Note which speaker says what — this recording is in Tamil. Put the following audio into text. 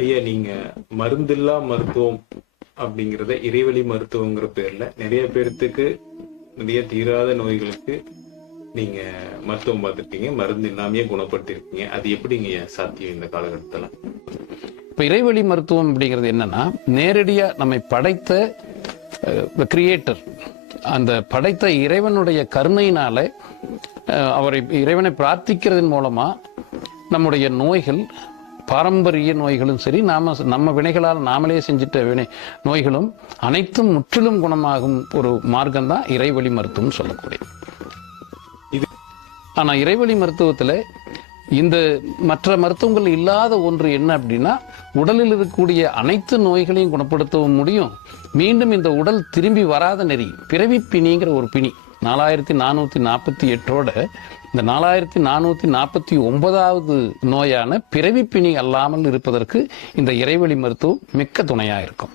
Speaker 1: ஐயா நீங்க மருந்தில்லா மருத்துவம் அப்படிங்கறத இறைவழி மருத்துவங்கிற பேர்ல நிறைய பேர்த்துக்கு நிறைய தீராத நோய்களுக்கு நீங்க மருத்துவம் பார்த்துருக்கீங்க மருந்து இல்லாமையே குணப்படுத்திருக்கீங்க. அது எப்படிங்க சாத்தியம் இந்த காலகட்டத்துல?
Speaker 2: இப்போ இறைவழி மருத்துவம் அப்படிங்கிறது என்னன்னா நேரடியா நம்மை படைத்த கிரியேட்டர் அந்த படைத்த இறைவனுடைய கருணையினால அவரை இறைவனை பிரார்த்திக்கிறதன் மூலமா நம்முடைய நோய்கள் பாரம்பரிய நோய்களும் சரி நாம நம்ம வினைகளால் நாமளே செஞ்சிட்ட வினை நோய்களும் அனைத்தும் முற்றிலும் குணமாகும் ஒரு மார்க்கம் தான் இறைவழி மருத்துவம் சொல்லக்கூடியது
Speaker 1: இது
Speaker 2: ஆனா இறைவழி மருத்துவத்துல இந்த மற்ற மருத்துவங்கள் இல்லாத ஒன்று என்ன அப்படின்னா உடலில் இருக்கக்கூடிய அனைத்து நோய்களையும் குணப்படுத்தவும் முடியும். மீண்டும் இந்த உடல் திரும்பி வராத நெறி பிறவி பிணிங்கிற ஒரு பிணி நாலாயிரத்தி நானூத்தி நாற்பத்தி எட்டோட இந்த நாலாயிரத்தி நானூத்தி நாற்பத்தி ஒன்பதாவது நோயான பிறவி பிணி அல்லாமல் இருப்பதற்கு இந்த இறைவழி மருத்துவம் மிக்க துணையா இருக்கும்.